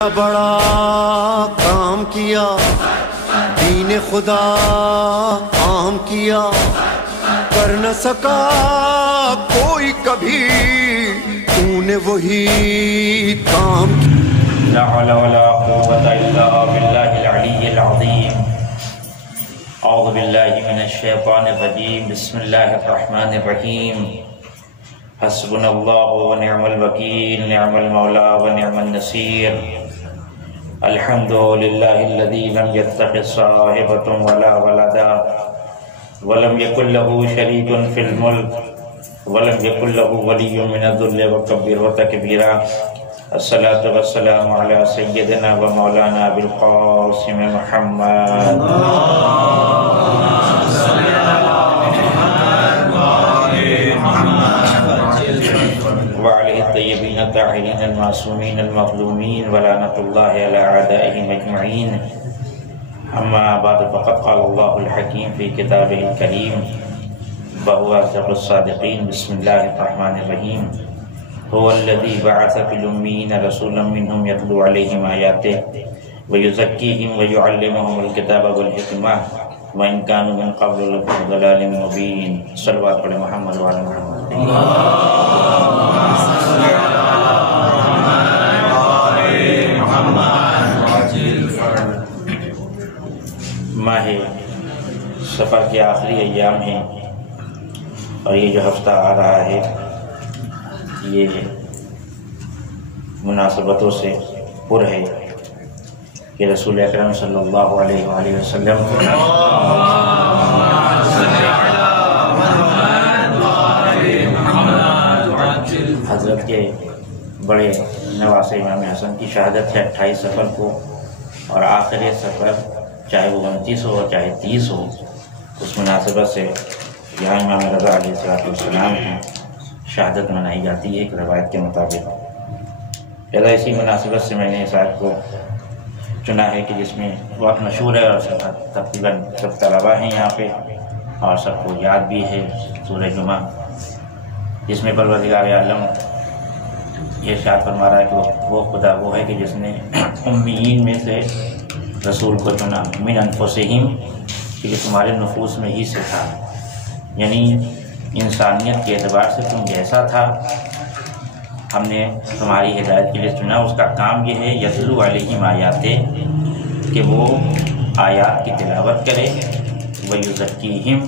بڑا کام کیا، دین خدا عام کیا، کر نہ سکا کوئی کبھی، تو نے وہی کام کیا۔ لا حول ولا قوة الا باللہ العلی العظیم۔ اعوذ باللہ من الشیطان الرجیم، بسم اللہ الرحمن الرحیم۔ حسبنا اللہ ونعم الوکیل، نعم المولا ونعم النصیر۔ الحمد للہ الذی لم يتخذ صاحبۃ ولا ولدا ولم یکن له شریک فی الملک ولم یکن له ولی من الذل وکبرہ تکبیرا۔ الصلاة والسلام علی سیدنا و مولانا بالقاسم محمد وعلیہ الطیبین الطاہرین المعصومین المظلومین ولعنۃ اللہ علی اعدائہم اجمعین۔ اما بعد فقد قال اللہ الحکیم فی کتابہ الکریم وہو اصدق الصادقین۔ بسم اللہ الرحمن الرحیم۔ هو الذی بعث فی الأمیین رسولا منہم یتلو علیہم آیاتہ ویزکیہم ویعلمہم الکتاب والحکمہ وإن كانوا من قبل لفی ضلال مبین۔ صلوات علی محمد وعلی محمد۔ ماہ سفر کے آخری ایام ہیں اور یہ جو ہفتہ آ رہا ہے یہ مناسبتوں سے پر ہے کہ رسول اکرم صلی اللہ علیہ وآلہ وسلم حضرت کے بڑے نواسے امام حسن کی شہادت ہے 28 سفر کو، اور آخر سفر چاہے وہ 29 ہو چاہے 30 ہو، اس مناسبت سے یہاں امام رضا علیہ السلام کی شہادت منائی جاتی ہے ایک روایت کے مطابق۔ لہذا اسی مناسبت سے میں نے اس آیت کو چنا ہے کہ جس میں بہت مشہور ہے اور تقریباً سب طلباء ہیں یہاں پہ اور سب کو یاد بھی ہے، سورہ جمعہ، جس میں پروردگار عالم یہ ارشاد فرما رہا ہے کہ وہ خدا وہ ہے کہ جس نے امیین میں سے رسول کو چنا، من انفسہم، کہ جو تمہارے نفوس میں ہی سے تھا، یعنی انسانیت کے اعتبار سے تم جیسا تھا ہم نے تمہاری ہدایت کے لیے چنا۔ اس کا کام یہ ہے یتلو علیہم آیات، کہ وہ آیات کی تلاوت کرے، ویزکیہم،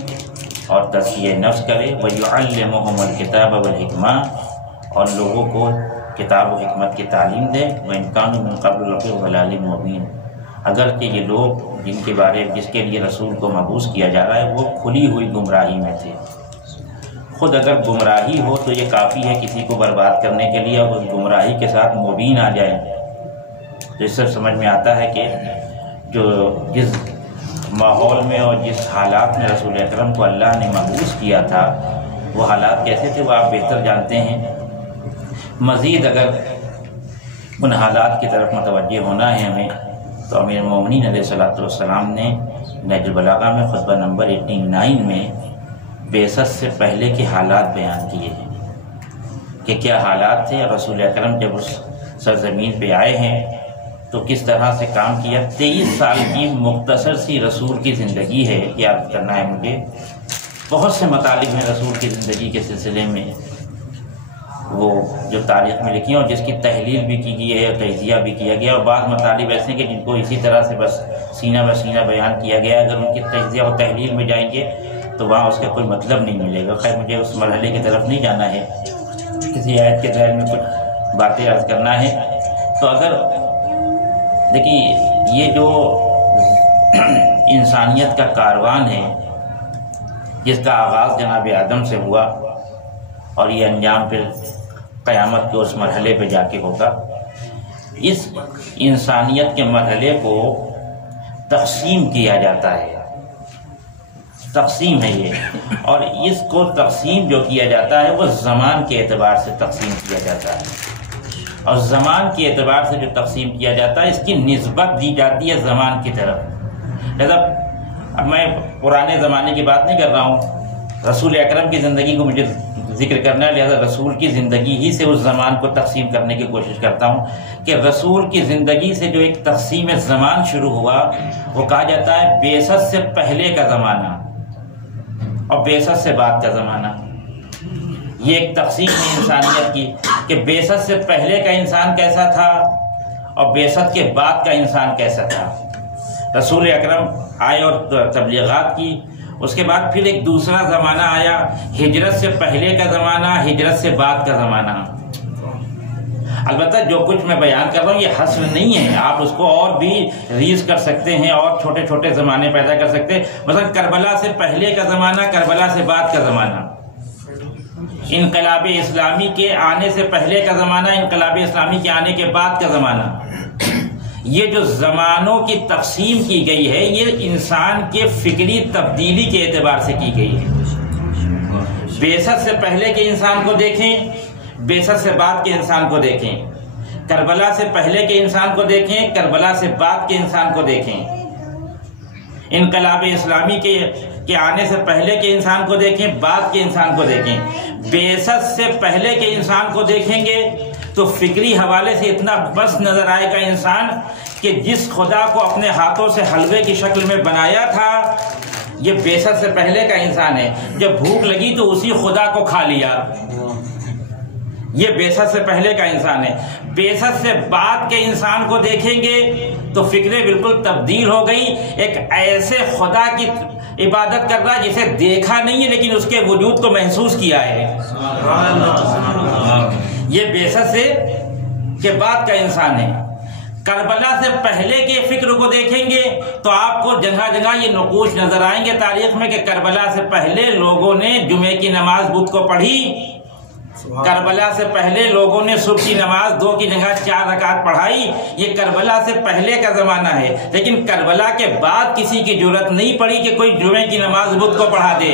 اور تزکیہ نفس کرے، ویعلمہم الکتاب والحکمہ، اور لوگوں کو کتاب و حکمت کی تعلیم دے، وإن كانوا من قبل لفی ضلال مبین، اگرچہ یہ لوگ جس کے لیے رسول کو مبعوث کیا جا رہا ہے وہ کھلی ہوئی گمراہی میں تھے۔ خود اگر گمراہی ہو تو یہ کافی ہے کسی کو برباد کرنے کے لیے، اور اس گمراہی کے ساتھ مبین آ جائے تو اس سے سمجھ میں آتا ہے کہ جس ماحول میں اور جس حالات میں رسول اکرم کو اللہ نے مبعوث کیا تھا وہ حالات کیسے تھے وہ آپ بہتر جانتے ہیں۔ مزید اگر ان حالات کی طرف متوجہ ہونا ہے ہمیں تو امیر المومنین علیہ السلام نے نہج البلاغہ میں خطبہ نمبر 89 میں بعثت سے پہلے کے حالات بیان کیے ہیں کہ کیا حالات تھے، رسول اکرم جب اس سرزمین پہ آئے ہیں تو کس طرح سے کام کیا۔ 23 سال کی مختصر سی رسول کی زندگی ہے، یاد کرنا ہے مجھے۔ بہت سے مطالب ہیں رسول کی زندگی کے سلسلے میں، وہ جو تاریخ میں لکھی ہیں اور جس کی تحلیل بھی کی گئی ہے اور تجزیہ بھی کیا گیا، اور بعض مطالب ایسے ہیں کہ جن کو اسی طرح سے بس سینہ بہ سینہ بیان کیا گیا، اگر ان کی تجزیہ اور تحلیل میں جائیں گے تو وہاں اس کا کوئی مطلب نہیں ملے گا۔ خیر مجھے اس مرحلے کی طرف نہیں جانا ہے، کسی آیت کے ذہن میں کچھ باتیں عرض کرنا ہے۔ تو اگر دیکھیں یہ جو انسانیت کا کاروان ہے جس کا آغاز جناب آدم سے ہوا اور یہ انجام پھر قیامت کے اس مرحلے پہ جا کے ہوگا، اس انسانیت کے مرحلے کو تقسیم کیا جاتا ہے، تقسیم ہے یہ، اور اس کو تقسیم جو کیا جاتا ہے وہ زمان کے اعتبار سے تقسیم کیا جاتا ہے، اور زمان کے اعتبار سے جو تقسیم کیا جاتا ہے اس کی نسبت دی جاتی ہے زمان کی طرف۔ لہذا اب میں پرانے زمانے کی بات نہیں کر رہا ہوں، رسول اکرم کی زندگی کو مجھے ذکر کرنا ہے، لہذا رسول کی زندگی ہی سے اس زمان کو تقسیم کرنے کی کوشش کرتا ہوں کہ رسول کی زندگی سے جو ایک تقسیم زمان شروع ہوا وہ کہا جاتا ہے بعثت سے پہلے کا زمانہ اور بعثت سے بعد کا زمانہ۔ یہ ایک تقسیم ہے انسانیت کی کہ بعثت سے پہلے کا انسان کیسا تھا اور بعثت کے بعد کا انسان کیسا تھا۔ رسول اکرم آئے اور تبلیغات کی، اس کے بعد پھر ایک دوسرا زمانہ آیا، ہجرت سے پہلے کا زمانہ، ہجرت سے بعد کا زمانہ۔ البتہ جو کچھ میں بیان کر رہا ہوں یہ حصر نہیں ہے، آپ اس کو اور بھی ریز کر سکتے ہیں اور چھوٹے چھوٹے زمانے پیدا کر سکتے ہیں۔ مثلا کربلا سے پہلے کا زمانہ، کربلا سے بعد کا زمانہ، انقلاب اسلامی کے آنے سے پہلے کا زمانہ، انقلاب اسلامی کے آنے کے بعد کا زمانہ۔ یہ جو زمانوں کی تقسیم کی گئی ہے یہ انسان کے فکری تبدیلی کے اعتبار سے کی گئی ہے۔ بعثت سے پہلے کے انسان کو دیکھیں، بعثت سے بعد کے انسان کو دیکھیں، کربلا سے پہلے کے انسان کو دیکھیں، کربلا سے بعد کے انسان کو دیکھیں، انقلاب اسلامی کے آنے سے پہلے کے انسان کو دیکھیں، بعد کے انسان کو دیکھیں۔ بعثت سے پہلے کے انسان کو دیکھیں گے تو فکری حوالے سے اتنا بس نظر آئے گا انسان کہ جس خدا کو اپنے ہاتھوں سے حلوے کی شکل میں بنایا تھا یہ بعثت سے پہلے کا انسان ہے، جب بھوک لگی تو اسی خدا کو کھا لیا، یہ بعثت سے پہلے کا انسان ہے۔ بعثت سے بعد کے انسان کو دیکھیں گے تو فکریں بالکل تبدیل ہو گئی، ایک ایسے خدا کی عبادت کر رہا ہے جسے دیکھا نہیں ہے لیکن اس کے وجود کو محسوس کیا ہے، یہ بعثت سے کے بعد کا انسان ہے۔ کربلا سے پہلے کے فکر کو دیکھیں گے تو آپ کو جگہ جگہ یہ نقوش نظر آئیں گے تاریخ میں کہ کربلا سے پہلے لوگوں نے جمعے کی نماز بدھ کو پڑھی، کربلا سے پہلے لوگوں نے صبح کی نماز 2 کی جگہ 4 رکعت پڑھائی، یہ کربلا سے پہلے کا زمانہ ہے۔ لیکن کربلا کے بعد کسی کی جرأت نہیں پڑی کہ کوئی جمعے کی نماز بدھ کو پڑھا دے۔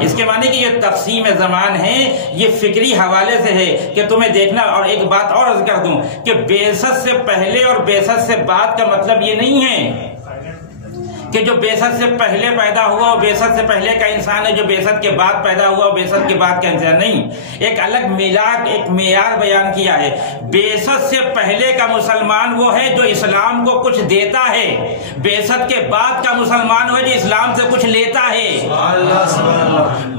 اس کے معنی کہ یہ تقسیم زمان ہے، یہ فکری حوالے سے ہے کہ تمہیں دیکھنا۔ اور ایک بات اور عرض کر دوں کہ بعثت سے پہلے اور بعثت سے بعد کا مطلب یہ نہیں ہے کہ جو بعثت سے پہلے پیدا ہوا وہ بعثت سے پہلے کا انسان ہے، جو بعثت کے بعد پیدا ہوا وہ بعثت کے بعد کا انسان نہیں۔ ایک الگ میلاد، ایک معیار بیان کیا ہے۔ بعثت سے پہلے کا مسلمان وہ ہے جو اسلام کو کچھ دیتا ہے، بعثت کے بعد کا مسلمان وہ جو اسلام سے کچھ لیتا ہے۔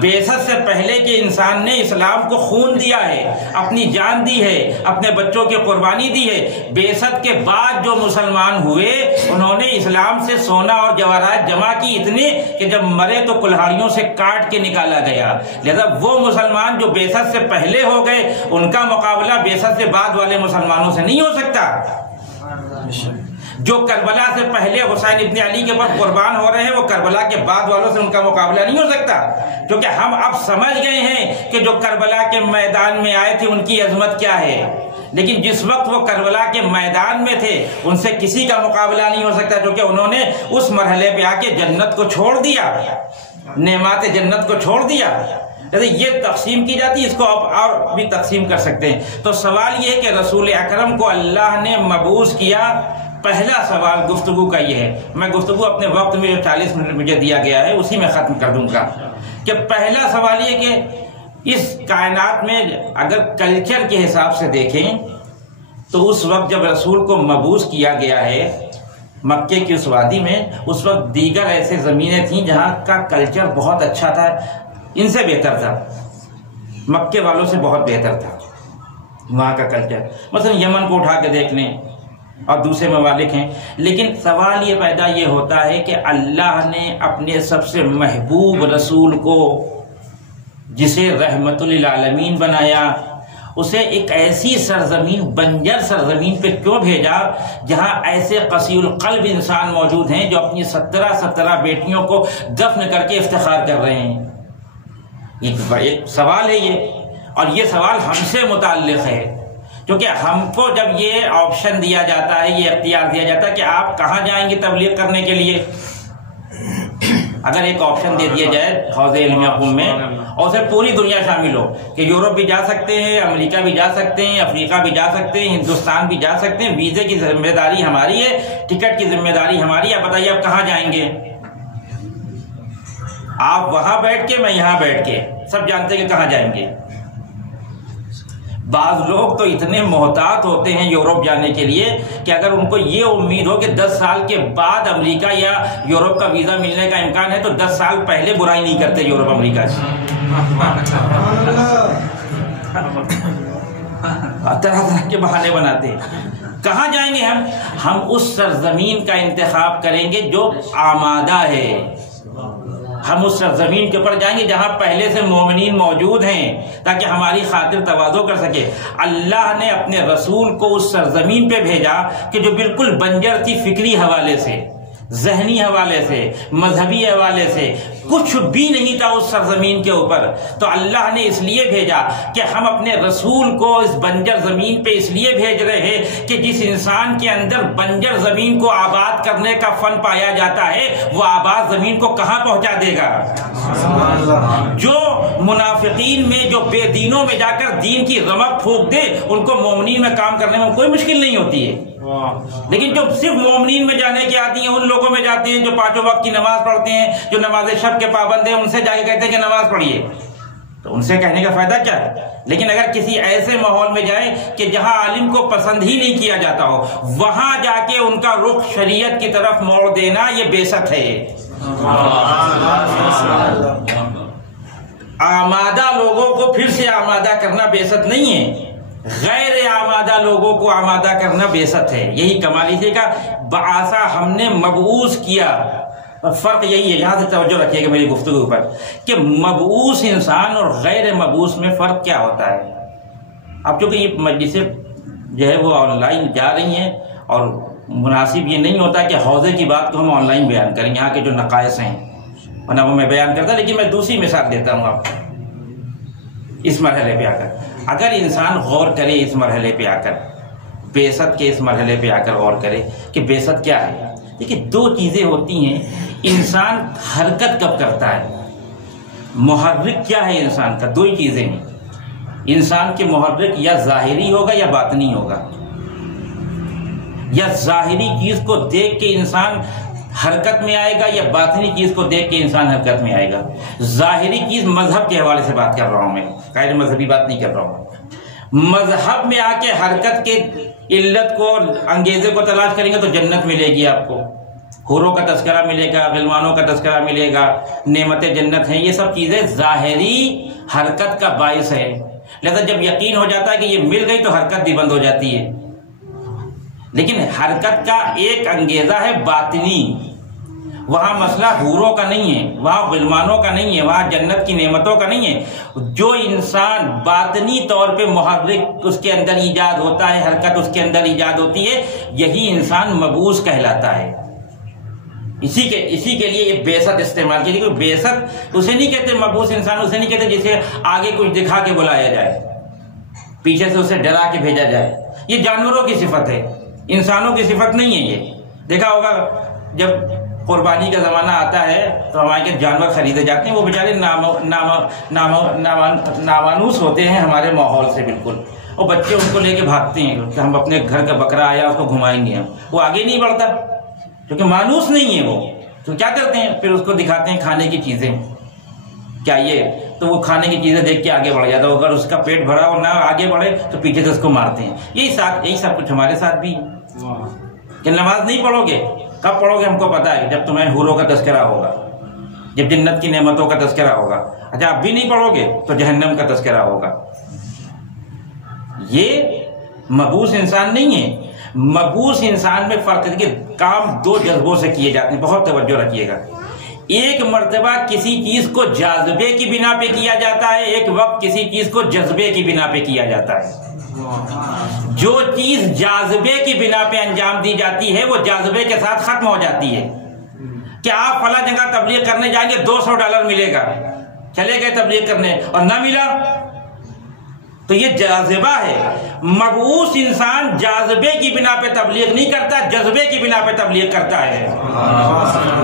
بعثت سے پہلے کے انسان نے اسلام کو خون دیا ہے، اپنی جان دی ہے، اپنے بچوں کی قربانی دی ہے۔ بعثت کے بعد جو مسلمان ہوئے انہوں نے اسلام سے سونا اور جواہرات جمع کی اتنے کہ جب مرے تو کلہاڑیوں سے کاٹ کے نکالا گیا۔ لہذا وہ مسلمان جو بعثت سے پہلے ہو گئے ان کا مقابلہ بعثت سے بعد والے مسلمانوں سے نہیں ہو سکتا۔ جو کربلا سے پہلے حسین ابن علی کے پر قربان ہو رہے ہیں وہ کربلا کے بعد والوں سے ان کا مقابلہ نہیں ہو سکتا، کیونکہ ہم اب سمجھ گئے ہیں کہ جو کربلا کے میدان میں آئے تھے ان کی عظمت کیا ہے، لیکن جس وقت وہ کربلا کے میدان میں تھے ان سے کسی کا مقابلہ نہیں ہو سکتا، کیونکہ انہوں نے اس مرحلے پہ آ کے جنت کو چھوڑ دیا، نعمات جنت کو چھوڑ دیا۔ یہ تقسیم کی جاتی، اس کو آپ اور بھی تقسیم کر سکتے ہیں۔ تو سوال یہ ہے کہ رسول اکرم کو اللہ نے مبعوث کیا، پہلا سوال گفتگو کا یہ ہے، میں گفتگو اپنے وقت میں جو 40 منٹ مجھے دیا گیا ہے اسی میں ختم کر دوں گا، کہ پہلا سوال یہ کہ اس کائنات میں اگر کلچر کے حساب سے دیکھیں تو اس وقت جب رسول کو مبعوث کیا گیا ہے مکے کی اس وادی میں، اس وقت دیگر ایسے زمینیں تھیں جہاں کا کلچر بہت اچھا تھا، ان سے بہتر تھا، مکے والوں سے بہت بہتر تھا وہاں کا کلچر۔ مثلا یمن کو اٹھا کے دیکھ لیں اور دوسرے ممالک ہیں، لیکن سوال یہ پیدا یہ ہوتا ہے کہ اللہ نے اپنے سب سے محبوب رسول کو جسے رحمت للعالمین بنایا اسے ایک ایسی سرزمین، بنجر سرزمین پہ کیوں بھیجا جہاں ایسے قسی القلب انسان موجود ہیں جو اپنی 17 بیٹیوں کو دفن کر کے افتخار کر رہے ہیں؟ ایک سوال ہے یہ، اور یہ سوال ہم سے متعلق ہے، کیونکہ ہم کو جب یہ آپشن دیا جاتا ہے، یہ اختیار دیا جاتا ہے کہ آپ کہاں جائیں گے تبلیغ کرنے کے لیے، اگر ایک آپشن دے دیا جائے حوض علمیہ قم میں اور اسے پوری دنیا شامل ہو کہ یورپ بھی جا سکتے ہیں، امریکہ بھی جا سکتے ہیں، افریقہ بھی جا سکتے ہیں، ہندوستان بھی جا سکتے ہیں، ویزے کی ذمہ داری ہماری ہے، ٹکٹ کی ذمہ داری ہماری ہے، آپ بتائیے آپ کہاں جائیں گے؟ آپ وہاں بیٹھ کے، میں یہاں بیٹھ کے، سب جانتے ہیں کہ کہاں جائیں گے. بعض لوگ تو اتنے محتاط ہوتے ہیں یورپ جانے کے لیے کہ اگر ان کو یہ امید ہو کہ 10 سال کے بعد امریکہ یا یورپ کا ویزا ملنے کا امکان ہے تو 10 سال پہلے برائی نہیں کرتے یورپ امریکہ سے. طرح طرح کے بہانے بناتے ہیں. کہاں جائیں گے ہم اس سرزمین کا انتخاب کریں گے جو آمادہ ہے. ہم اس سرزمین کے اوپر جائیں گے جہاں پہلے سے مومنین موجود ہیں تاکہ ہماری خاطر تواضع کر سکے. اللہ نے اپنے رسول کو اس سرزمین پہ بھیجا کہ جو بالکل بنجر تھی فکری حوالے سے, ذہنی حوالے سے, مذہبی حوالے سے, کچھ بھی نہیں تھا اس سرزمین کے اوپر. تو اللہ نے اس لیے بھیجا کہ ہم اپنے رسول کو اس بنجر زمین پہ اس لیے بھیج رہے ہیں کہ جس انسان کے اندر بنجر زمین کو آباد کرنے کا فن پایا جاتا ہے وہ آباد زمین کو کہاں پہنچا دے گا. جو منافقین میں, جو بے دینوں میں جا کر دین کی رمق پھونک دے ان کو مومنین میں کام کرنے میں کوئی مشکل نہیں ہوتی ہے. لیکن جو صرف مومنین میں جانے کی آتی ہیں ان لوگوں میں جاتے ہیں جو 5 وقت کی نماز پڑھتے ہیں, جو نماز شب کے پابند ہیں, ان سے جا کے کہتے ہیں کہ نماز پڑھیے, تو ان سے کہنے کا فائدہ کیا ہے. لیکن اگر کسی ایسے ماحول میں جائیں کہ جہاں عالم کو پسند ہی نہیں کیا جاتا ہو, وہاں جا کے ان کا رخ شریعت کی طرف موڑ دینا یہ بیست ہے. آمادہ لوگوں کو پھر سے آمادہ کرنا بیست نہیں ہے, غیر آمادہ لوگوں کو آمادہ کرنا بیست ہے. یہی کمال اسی کا بعثا ہم نے مبعوث کیا. فرق یہی ہے, یہاں سے توجہ رکھیے گا میری گفتگو پر, کہ مبعوث انسان اور غیر مبعوث میں فرق کیا ہوتا ہے. اب چونکہ یہ مجلسیں جو ہے وہ آن لائن جا رہی ہیں اور مناسب یہ نہیں ہوتا کہ حوضے کی بات کو ہم آن لائن بیان کریں, یہاں کے جو نقائص ہیں ورنہ وہ میں بیان کرتا. لیکن میں دوسری مثال دیتا ہوں آپ کو اس مرحلے پہ آ کر. اگر انسان غور کرے اس مرحلے پہ آ کر, بیست کے اس مرحلے پہ آ کر غور کرے کہ بیست کیا ہے. دیکھیے 2 چیزیں ہوتی ہیں. انسان حرکت کب کرتا ہے, محرک کیا ہے انسان کا, 2 ہی چیزیں ہیں. انسان کے محرک یا ظاہری ہوگا یا باطنی ہوگا. یا ظاہری چیز کو دیکھ کے انسان حرکت میں آئے گا یا باطنی چیز کو دیکھ کے انسان حرکت میں آئے گا. ظاہری چیز مذہب کے حوالے سے بات کر رہا ہوں میں, غیر مذہبی بات نہیں کر رہا ہوں. مذہب میں آ کے حرکت کے علت کو, انگیزے کو تلاش کریں گے تو جنت ملے گی آپ کو, حوروں کا تذکرہ ملے گا, غلمانوں کا تذکرہ ملے گا, نعمت جنت ہیں. یہ سب چیزیں ظاہری حرکت کا باعث ہے. لہذا جب یقین ہو جاتا ہے کہ یہ مل گئی تو حرکت بھی بند ہو جاتی ہے. لیکن حرکت کا ایک انگیزہ ہے باطنی. وہاں مسئلہ حوروں کا نہیں ہے, وہاں غلمانوں کا نہیں ہے, وہاں جنت کی نعمتوں کا نہیں ہے. جو انسان باطنی طور پہ محرک اس کے اندر ایجاد ہوتا ہے, حرکت اس کے اندر ایجاد ہوتی ہے, یہی انسان مبعوث کہلاتا ہے. اسی کے لیے یہ بیست استعمال کی. لیکن بیست اسے نہیں کہتے, مبعوث انسان اسے نہیں کہتے جسے آگے کچھ دکھا کے بلایا جائے, پیچھے سے اسے ڈرا کے بھیجا جائے. یہ جانوروں کی صفت ہے, انسانوں کی صفت نہیں ہے. یہ دیکھا ہوگا جب قربانی کا زمانہ آتا ہے تو ہمارے کے جانور خریدے جاتے ہیں, وہ بیچارے نامانوس ہوتے ہیں ہمارے ماحول سے بالکل, اور بچے ان کو لے کے بھاگتے ہیں کہ ہم اپنے گھر کا بکرا آیا اس کو گھمائیں گے. وہ آگے نہیں بڑھتا کیونکہ مانوس نہیں ہے وہ. تو کیا کرتے ہیں پھر اس کو دکھاتے ہیں کھانے کی چیزیں, کیا یہ, تو وہ کھانے کی چیزیں دیکھ کے آگے بڑھ جاتا ہے. اگر اس کا پیٹ بھرا اور نہ آگے بڑھے تو پیچھے سے اس کو مارتے ہیں. یہی سب کچھ ہمارے ساتھ بھی ہے. کہ نماز نہیں پڑھو گے, کب پڑھو گے ہم کو پتا ہے, جب تمہیں حوروں کا تذکرہ ہوگا, جب جنت کی نعمتوں کا تذکرہ ہوگا. اچھا اب بھی نہیں پڑھو گے تو جہنم کا تذکرہ ہوگا. یہ مبعوث انسان نہیں ہے. مبعوث انسان میں فرق ہے کہ کام 2 جذبوں سے کیے جاتے ہیں. بہت توجہ رکھیے گا. ایک مرتبہ کسی چیز کو جاذبے کی بنا پہ کیا جاتا ہے, ایک وقت کسی چیز کو جذبے کی بنا پہ کیا جاتا ہے. جو چیز جاذبے کی بنا پہ انجام دی جاتی ہے وہ جاذبے کے ساتھ ختم ہو جاتی ہے. کہ آپ فلاں جگہ تبلیغ کرنے جائیں گے $200 ملے گا, چلے گئے تبلیغ کرنے اور نہ ملا تو یہ جاذبہ ہے. مبعوث انسان جاذبے کی بنا پہ تبلیغ نہیں کرتا، جذبے کی بنا پہ تبلیغ کرتا ہے.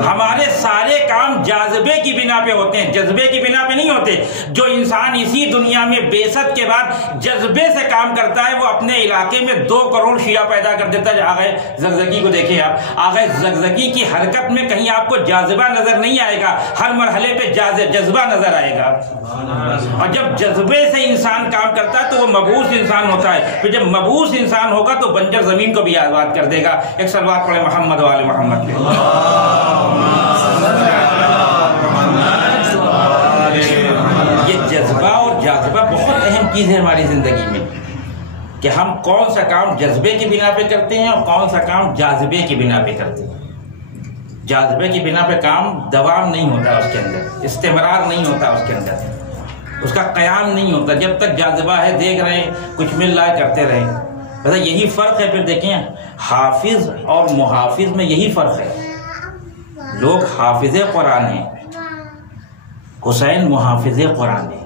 ہمارے سارے کام جاذبے کی بنا پہ ہوتے ہیں، جذبے کی بنا پہ نہیں ہوتے. جو انسان اسی دنیا میں بعثت کے بعد جذبے سے کام کرتا ہے وہ اپنے علاقے میں 2 کروڑ شیعہ پیدا کر دیتا ہے. آغا زگزگی کو دیکھیں آپ، آغا زگزگی کی حرکت میں کہیں آپ کو جاذبہ نظر نہیں آئے گا، ہر مرحلے پہ جذبہ نظر آئے گا. اور جب جذبے سے انسان کام کرتا ہے تو وہ مبعوث انسان ہوتا ہے. پھر جب مبعوث انسان ہوگا تو بنجر زمین کو بھی آزاد کر دے گا. ایک صلوات پڑھے محمد و آل محمد پہ. یہ جذبہ اور جاذبہ بہت اہم چیز ہے ہماری زندگی میں، کہ ہم کون سا کام جذبے کی بنا پہ کرتے ہیں اور کون سا کام جاذبے کی بنا پہ کرتے ہیں. جاذبے کی بنا پہ کام دوام نہیں ہوتا، اس کے اندر استمرار نہیں ہوتا، اس کے اندر اس کا قیام نہیں ہوتا. جب تک جاذبہ ہے دیکھ رہے ہیں کچھ مل رہا ہے کرتے رہیں. ویسے یہی فرق ہے. پھر دیکھیں حافظ اور محافظ میں یہی فرق ہے. لوگ حافظ قرآن ہیں، حسین محافظ قرآن ہے.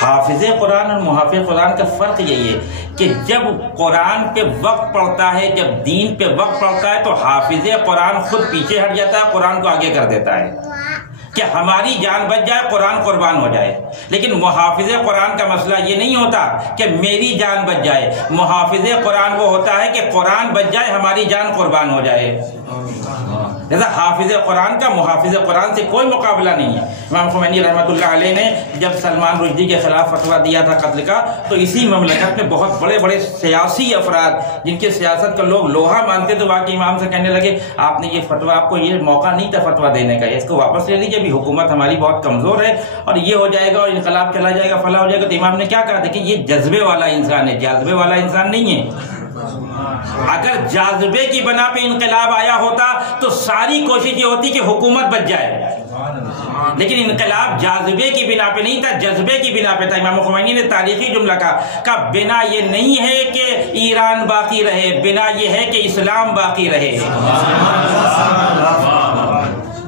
حافظ قرآن اور محافظ قرآن کا فرق یہی ہے کہ جب قرآن پہ وقت پڑتا ہے، جب دین پہ وقت پڑتا ہے تو حافظ قرآن خود پیچھے ہٹ جاتا ہے، قرآن کو آگے کر دیتا ہے کہ ہماری جان بچ جائے، قرآن قربان ہو جائے. لیکن محافظ قرآن کا مسئلہ یہ نہیں ہوتا کہ میری جان بچ جائے. محافظ قرآن وہ ہوتا ہے کہ قرآن بچ جائے، ہماری جان قربان ہو جائے. جیسا حافظ قرآن کا محافظ قرآن سے کوئی مقابلہ نہیں ہے. امام خمینی رحمۃ اللہ علیہ نے جب سلمان رشدی کے خلاف فتویٰ دیا تھا قتل کا، تو اسی مملکت میں بہت بڑے بڑے سیاسی افراد جن کے سیاست کا لوگ لوہا مانتے تو واقعی امام سے کہنے لگے آپ نے یہ فتویٰ، آپ کو یہ موقع نہیں تھا فتویٰ دینے کا، اس کو واپس لے لیجیے، ابھی حکومت ہماری بہت کمزور ہے اور یہ ہو جائے گا اور انقلاب چلا جائے گا، فلاں ہو جائے گا. تو امام نے کیا کہا تھا کہ یہ جذبے والا انسان ہے، جاذبے والا انسان نہیں ہے. اگر جاذبے کی بنا پہ انقلاب آیا ہوتا تو ساری کوشش یہ ہوتی کہ حکومت بچ جائے، لیکن انقلاب جاذبے کی بنا پہ نہیں تھا، جذبے کی بنا پہ تھا. امام خمینی نے تاریخی جملہ کہا بنا یہ نہیں ہے کہ ایران باقی رہے، بنا یہ ہے کہ اسلام باقی رہے.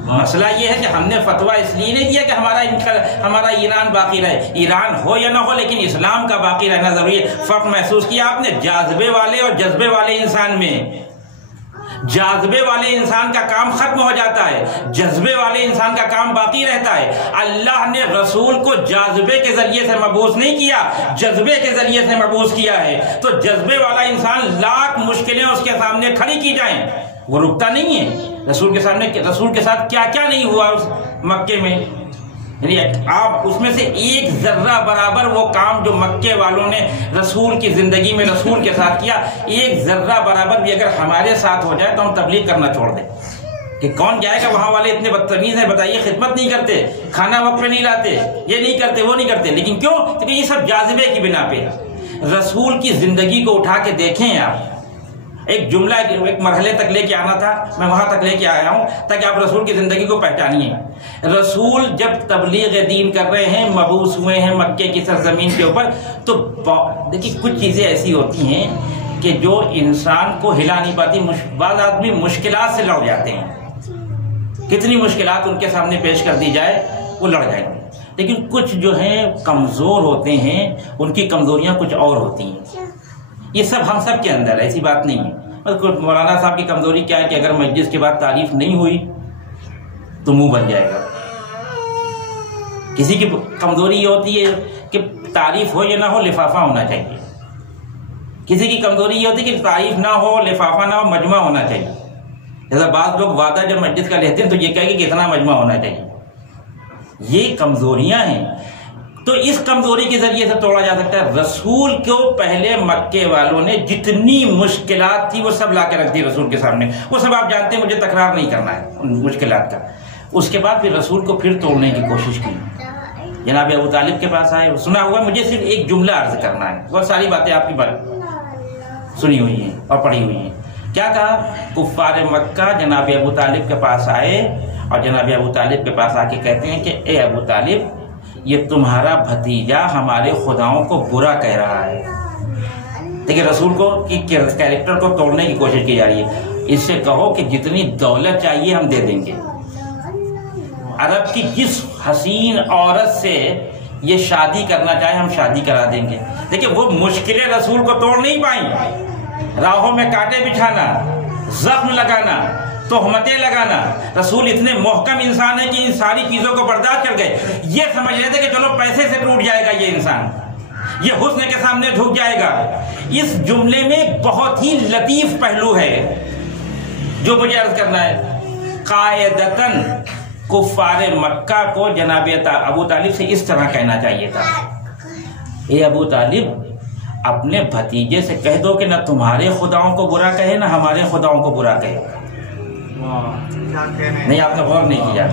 مسئلہ یہ ہے کہ ہم نے فتویٰ اس لیے نہیں دیا کہ ہمارا ایران باقی رہے، ایران ہو یا نہ ہو لیکن اسلام کا باقی رہنا ضروری ہے. فرق محسوس کیا آپ نے جاذبے والے اور جذبے والے انسان میں؟ جاذبے والے انسان کا کام ختم ہو جاتا ہے، جذبے والے انسان کا کام باقی رہتا ہے. اللہ نے رسول کو جاذبے کے ذریعے سے مبعوث نہیں کیا، جذبے کے ذریعے سے مبعوث کیا ہے. تو جذبے والا انسان لاکھ مشکلیں اس کے سامنے کھڑی کی جائیں وہ رکتا نہیں ہے. رسول کے سامنے، رسول کے ساتھ کیا کیا نہیں ہوا اس مکے میں، یعنی آپ اس میں سے ایک ذرہ برابر وہ کام جو مکے والوں نے رسول کی زندگی میں رسول کے ساتھ کیا، ایک ذرہ برابر بھی اگر ہمارے ساتھ ہو جائے تو ہم تبلیغ کرنا چھوڑ دیں. کہ کون جائے گا وہاں والے اتنے بدتمیز ہیں، بتائیے، خدمت نہیں کرتے، کھانا وقت پہ نہیں لاتے، یہ نہیں کرتے، وہ نہیں کرتے. لیکن کیوں؟ کیونکہ یہ سب جاذبے کی بنا پہ. رسول کی زندگی کو اٹھا کے دیکھیں آپ. ایک جملہ ایک مرحلے تک لے کے آنا تھا، میں وہاں تک لے کے آیا ہوں تاکہ آپ رسول کی زندگی کو پہچانیے. رسول جب تبلیغ دین کر رہے ہیں، مبعوث ہوئے ہیں مکے کی سرزمین کے اوپر، تو دیکھیے کچھ چیزیں ایسی ہوتی ہیں کہ جو انسان کو ہلا نہیں پاتی. بعض آدمی مشکلات سے لڑ جاتے ہیں، کتنی مشکلات ان کے سامنے پیش کر دی جائے وہ لڑ جائیں گے. لیکن کچھ جو ہیں کمزور ہوتے ہیں، ان کی کمزوریاں کچھ اور ہوتی ہیں. یہ سب ہم سب کے اندر، ایسی بات نہیں ہے. مولانا صاحب کی کمزوری کیا ہے کہ اگر مجلس کے بعد تعریف نہیں ہوئی تو منہ بن جائے گا. کسی کی کمزوری یہ ہوتی ہے کہ تعریف ہو یا نہ ہو لفافہ ہونا چاہیے. کسی کی کمزوری یہ ہوتی ہے کہ تعریف نہ ہو، لفافہ نہ ہو، مجمع ہونا چاہیے. جیسا بعض لوگ وعدہ جب مجلس کا لیتے ہیں تو یہ کہے کہ اتنا مجمع ہونا چاہیے. یہ کمزوریاں ہیں. تو اس کمزوری کے ذریعے سے توڑا جا سکتا ہے. رسول کو پہلے مکے والوں نے جتنی مشکلات تھی وہ سب لا کے رکھ دی رسول کے سامنے. وہ سب آپ جانتے ہیں، مجھے تکرار نہیں کرنا ہے ان مشکلات کا. اس کے بعد پھر رسول کو پھر توڑنے کی کوشش کی. جناب ابو طالب کے پاس آئے، سنا ہوا، مجھے صرف ایک جملہ عرض کرنا ہے، بہت ساری باتیں آپ کی بات سنی ہوئی ہیں اور پڑھی ہوئی ہیں. کیا کہا؟ کفار مکہ جناب ابو طالب کے پاس آئے اور جناب ابو طالب کے پاس آ کے کہتے ہیں کہ اے ابو طالب، یہ تمہارا بھتیجا ہمارے خداؤں کو برا کہہ رہا ہے. دیکھیں رسول کو کی کیریکٹر کو توڑنے کی کوشش کی جا رہی ہے. اس سے کہو کہ جتنی دولت چاہیے ہم دے دیں گے. عرب کی جس حسین عورت سے یہ شادی کرنا چاہے ہم شادی کرا دیں گے. دیکھیں وہ مشکلیں رسول کو توڑ نہیں پائیں. راہوں میں کانٹے بچھانا، زخم لگانا، تہمتیں لگانا. رسول اتنے محکم انسان ہے کہ ان ساری چیزوں کو برداشت کر گئے. یہ سمجھ رہے تھے کہ چلو پیسے سے ٹوٹ جائے گا یہ انسان، یہ حسن کے سامنے جھک جائے گا. اس جملے میں بہت ہی لطیف پہلو ہے جو مجھے عرض کرنا ہے. قاعدتاً کفار مکہ کو جناب ابو طالب سے اس طرح کہنا چاہیے تھا، اے ابو طالب اپنے بھتیجے سے کہہ دو کہ نہ تمہارے خداؤں کو برا کہے نہ ہمارے خداؤں کو برا کہے. نہیں، آپ نے غور نہیں کیا.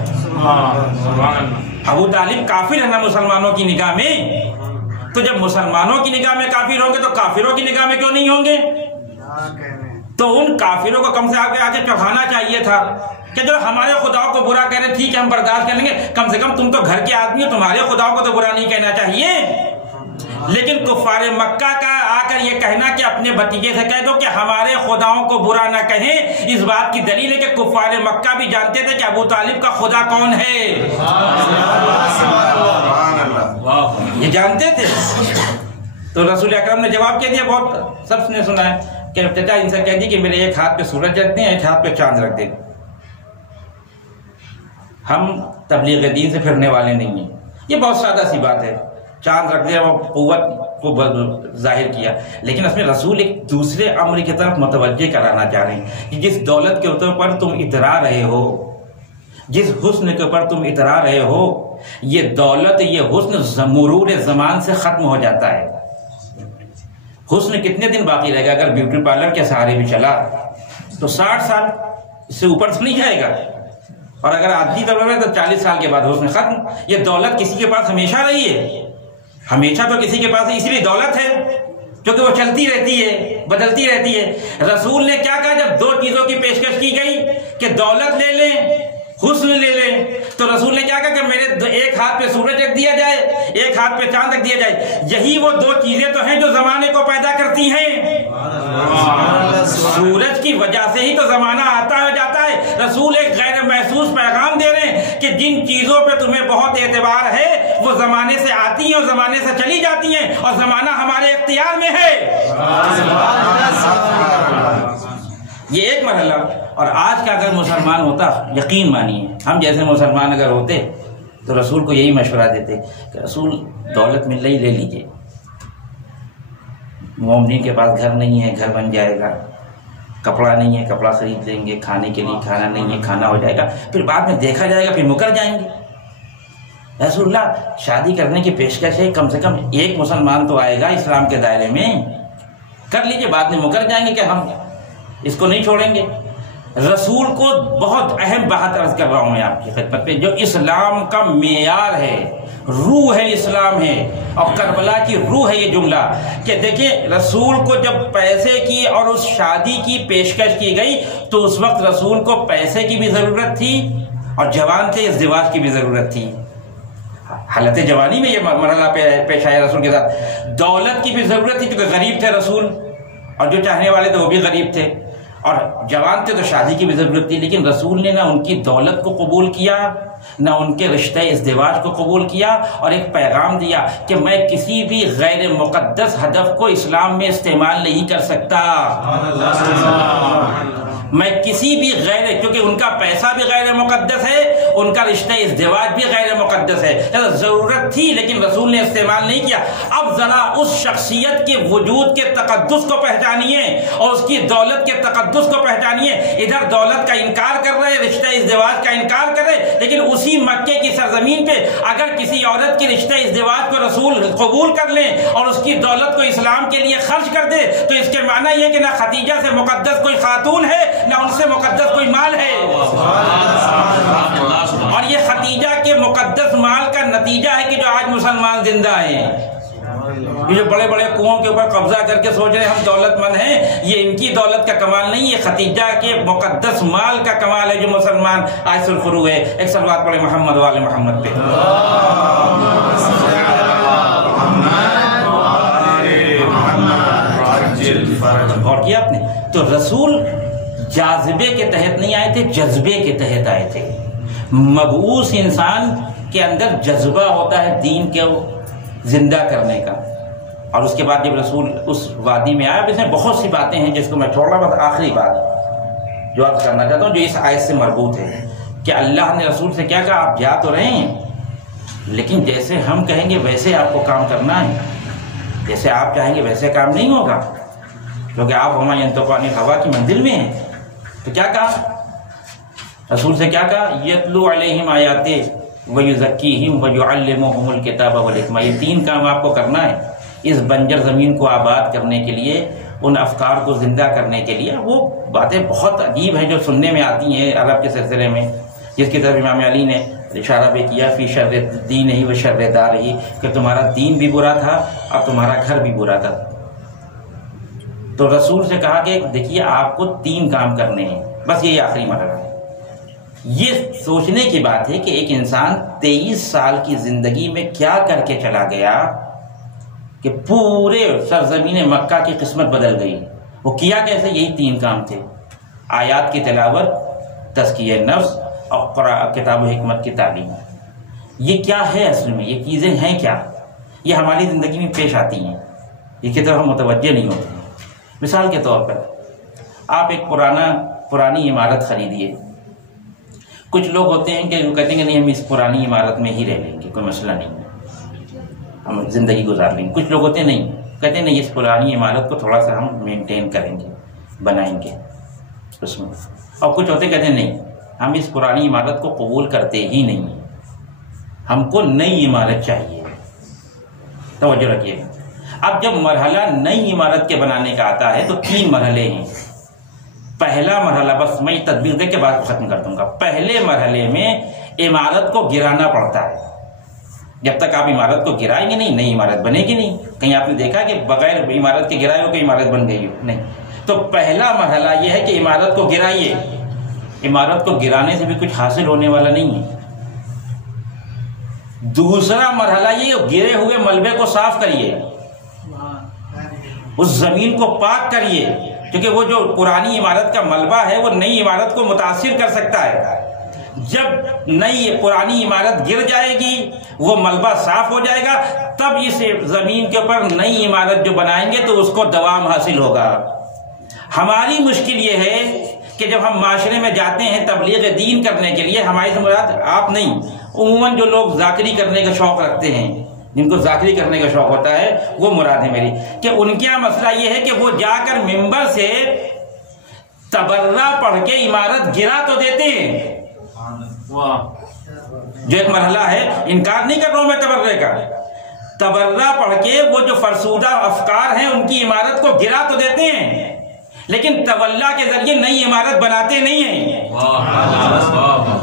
ابو طالب کافر ہے نا مسلمانوں کی نگاہ میں، تو جب مسلمانوں کی نگاہ میں کافر ہوں گے تو کافروں کی نگاہ میں کیوں نہیں ہوں گے؟ تو ان کافروں کو کم سے آگے چڑھانا چاہیے تھا کہ جو ہمارے خداؤں کو برا کہہ رہے ٹھیک ہے ہم برداشت کر لیں گے، کم سے کم تم تو گھر کے آدمی ہو، تمہارے خداؤں کو تو برا نہیں کہنا چاہیے. لیکن کفار مکہ کا آ کر یہ کہنا کہ اپنے بھتیجے سے کہہ دو کہ ہمارے خداؤں کو برا نہ کہیں، اس بات کی دلیل ہے کہ کفار مکہ بھی جانتے تھے کہ ابو طالب کا خدا کون ہے. یہ جانتے تھے. تو رسول اکرم نے جواب کہہ دیا، بہت سب نے سنا ہے کہ چچا ان سے کہہ دی کہ میرے ایک ہاتھ پہ سورج رکھ دیں، ایک ہاتھ پہ چاند رکھ دیں. ہم تبلیغ دین سے پھرنے والے نہیں ہیں. یہ بہت سادہ سی بات ہے، چاند رکھ دیا، وہ قوت کو ظاہر کیا. لیکن اس میں رسول ایک دوسرے امر کی طرف متوجہ کرانا چاہ رہے ہیں کہ جس دولت کے اوپر تم اترا رہے ہو، جس حسن کے اوپر تم اترا رہے ہو، یہ دولت، یہ حسن مرور زمان سے ختم ہو جاتا ہے. حسن کتنے دن باقی رہے گا؟ اگر بیوٹی پارلر کے سہارے بھی چلا تو 60 سال، اس سے اوپر تو نہیں جائے گا. اور اگر آدمی طور ہے تو 40 سال کے بعد حسن ختم. یہ دولت کسی کے پاس ہمیشہ رہی ہے، ہمیشہ تو کسی کے پاس ہے، اسی لیے دولت ہے کیونکہ وہ چلتی رہتی ہے، بدلتی رہتی ہے. رسول نے کیا کہا جب 2 چیزوں کی پیشکش کی گئی کہ دولت لے لیں، حسن لے لیں، تو رسول نے کیا کہا کہ میرے ایک ہاتھ پہ سورج رکھ دیا جائے، ایک ہاتھ پہ چاند رکھ دیا جائے. یہی وہ 2 چیزیں تو ہیں جو زمانے کو پیدا کرتی ہیں. سورج کی وجہ سے ہی تو زمانہ آتا ہے جاتا ہے. رسول ایک غیر محسوس پیغام دے رہے ہیں کہ جن چیزوں پہ تمہیں بہت اعتبار ہے وہ زمانے سے آتی ہیں اور زمانے سے چلی جاتی ہیں، اور زمانہ ہمارے اختیار میں ہے. یہ ایک مرحلہ. اور آج کا اگر مسلمان ہوتا، یقین مانیے ہم جیسے مسلمان اگر ہوتے تو رسول کو یہی مشورہ دیتے کہ رسول دولت مل رہی، لے لیجئے. مومنین کے پاس گھر نہیں ہے، گھر بن جائے گا. کپڑا نہیں ہے، کپڑا خرید لیں گے. کھانے کے لیے کھانا نہیں ہے، کھانا ہو جائے گا. پھر بعد میں دیکھا جائے گا، پھر مکر جائیں گے. رسول اللہ شادی کرنے کی پیشکش ہے، کم سے کم ایک مسلمان تو آئے گا اسلام کے دائرے میں، کر لیجئے. بعد میں مکر جائیں گے کہ ہم اس کو نہیں چھوڑیں گے. رسول کو بہت اہم بات عرض کر رہا ہوں میں آپ کی خدمت پہ، جو اسلام کا معیار ہے، روح ہے، اسلام ہے، اور کربلا کی روح ہے یہ جملہ. کہ دیکھیں رسول کو جب پیسے کی اور اس شادی کی پیشکش کی گئی تو اس وقت رسول کو پیسے کی بھی ضرورت تھی اور جوان تھے، ازدواج کی بھی ضرورت تھی. حالت جوانی میں یہ مرحلہ پیش آیا رسول کے ساتھ. دولت کی بھی ضرورت تھی کیونکہ غریب تھے رسول، اور جو چاہنے والے تھے وہ بھی غریب تھے، اور جوان تھے تو شادی کی بھی ضرورت تھی. لیکن رسول نے نہ ان کی دولت کو قبول کیا، نہ ان کے رشتہ ازدواج کو قبول کیا، اور ایک پیغام دیا کہ میں کسی بھی غیر مقدس ہدف کو اسلام میں استعمال نہیں کر سکتا. میں کسی بھی غیر، کیونکہ ان کا پیسہ بھی غیر مقدس ہے، ان کا رشتہ ازدواج بھی غیر مقدس ہے. ضرورت تھی لیکن رسول نے استعمال نہیں کیا. اب ذرا اس شخصیت کے وجود کے تقدس کو پہچانیے اور اس کی دولت کے تقدس کو پہچانیے. ادھر دولت کا انکار کر رہے، رشتہ ازدواج کا انکار کر رہے، لیکن اسی مکے کی سرزمین پہ اگر کسی عورت کی رشتہ ازدواج کو رسول قبول کر لیں اور اس کی دولت کو اسلام کے لیے خرچ کر دے تو اس کے معنی یہ کہ نہ خدیجہ سے مقدس کوئی خاتون ہے، نہ ان سے مقدس کوئی مال ہے. اور یہ خدیجہ کے مقدس مال کا نتیجہ ہے کہ جو آج مسلمان زندہ ہیں، یہ جو بڑے بڑے کنووں کے اوپر قبضہ کر کے سوچ رہے ہیں ہم دولت مند ہیں، یہ ان کی دولت کا کمال نہیں، یہ خدیجہ کے مقدس مال کا کمال ہے جو مسلمان آج سرفروغ ہے. ایک صلوات پڑھے محمد والے محمد پہ. غور کیا آپ نے؟ تو رسول جاذبے کے تحت نہیں آئے تھے، جذبے کے تحت آئے تھے. مبعوث انسان کے اندر جذبہ ہوتا ہے دین کے زندہ کرنے کا. اور اس کے بعد جب رسول اس وادی میں آیا، اس میں بہت سی باتیں ہیں جس کو میں چھوڑ رہا. بس آخری بات جو عرض کرنا چاہتا ہوں جو اس آیت سے مربوط ہے کہ اللہ نے رسول سے کیا کہا، آپ جا تو رہے ہیں لیکن جیسے ہم کہیں گے ویسے آپ کو کام کرنا ہے، جیسے آپ چاہیں گے ویسے کام نہیں ہوگا، کیونکہ آپ ہما ینطق عن الہویٰ کی منزل میں ہیں. تو کیا کہا رسول سے، کیا کہا، یتلو علیہم آیاتہ ویزکیہم ویعلمہم الکتاب والحکمہ. یہ 3 کام آپ کو کرنا ہے اس بنجر زمین کو آباد کرنے کے لیے، ان افکار کو زندہ کرنے کے لیے. وہ باتیں بہت عجیب ہیں جو سننے میں آتی ہیں عرب کے سلسلے میں، جس کی طرف امام علی نے اشارہ بھی کیا، فی شر دین ہی و شر دار ہی، کہ تمہارا دین بھی برا تھا اور تمہارا گھر بھی برا تھا. تو رسول سے کہا کہ دیکھیے آپ کو 3 کام کرنے ہیں، بس یہی آخری مرحلہ ہے. یہ سوچنے کی بات ہے کہ ایک انسان 23 سال کی زندگی میں کیا کر کے چلا گیا کہ پورے سرزمین مکہ کی قسمت بدل گئی. وہ کیا کیسے؟ یہی 3 کام تھے: آیات کی تلاوت، تزکیہ نفس اور کتاب و حکمت کی تعلیم. یہ کیا ہے اصل میں؟ یہ چیزیں ہیں کیا؟ یہ ہماری زندگی میں پیش آتی ہیں، اس کی طرف ہم متوجہ نہیں ہوتے. مثال کے طور پر آپ ایک پرانی عمارت خریدیے. کچھ لوگ ہوتے ہیں کہ وہ کہتے ہیں کہ نہیں ہم اس پرانی عمارت میں ہی رہ لیں گے، کوئی مسئلہ نہیں ہے، ہم زندگی گزار لیں گے. کچھ لوگ ہوتے ہیں نہیں، کہتے ہیں نہیں اس پرانی عمارت کو تھوڑا سا ہم مینٹین کریں گے، بنائیں گے اس میں. اور کچھ ہوتے کہتے ہیں نہیں ہم اس پرانی عمارت کو قبول کرتے ہی نہیں ہیں، ہم کو نئی عمارت چاہیے. توجہ رکھیے گا. اب جب مرحلہ نئی عمارت کے بنانے کا آتا ہے تو 3 مرحلے ہیں. پہلا مرحلہ، بس میں تدبیر دے کے بات ختم کر دوں گا. پہلے مرحلے میں عمارت کو گرانا پڑتا ہے. جب تک آپ عمارت کو گرائیں گے نہیں، نئی عمارت بنے گی نہیں. کہیں آپ نے دیکھا کہ بغیر عمارت کے گرائے ہو کہ عمارت بن گئی ہو؟ نہیں. تو پہلا مرحلہ یہ ہے کہ عمارت کو گرائیے. عمارت کو گرانے سے بھی کچھ حاصل ہونے والا نہیں ہے. دوسرا مرحلہ یہ گرے ہوئے ملبے کو صاف کریے، اس زمین کو پاک کریے، کیونکہ وہ جو پرانی عمارت کا ملبہ ہے وہ نئی عمارت کو متاثر کر سکتا ہے. جب نئی پرانی عمارت گر جائے گی، وہ ملبہ صاف ہو جائے گا، تب اس زمین کے اوپر نئی عمارت جو بنائیں گے تو اس کو دوام حاصل ہوگا. ہماری مشکل یہ ہے کہ جب ہم معاشرے میں جاتے ہیں تبلیغ دین کرنے کے لیے، ہماری سے مراد آپ نہیں، عموماً جو لوگ ذاکری کرنے کا شوق رکھتے ہیں، جن کو ذاکری کرنے کا شوق ہوتا ہے، وہ مراد ہے میری، کہ ان کا مسئلہ یہ ہے کہ وہ جا کر منبر سے تبرہ پڑھ کے عمارت گرا تو دیتے ہیں. جو ایک مرحلہ ہے، انکار نہیں کر رہا ہوں میں تبرہ کا، تبرہ پڑھ کے وہ جو فرسودہ افکار ہیں ان کی عمارت کو گرا تو دیتے ہیں، لیکن تولا کے ذریعے نئی عمارت بناتے نہیں ہیں.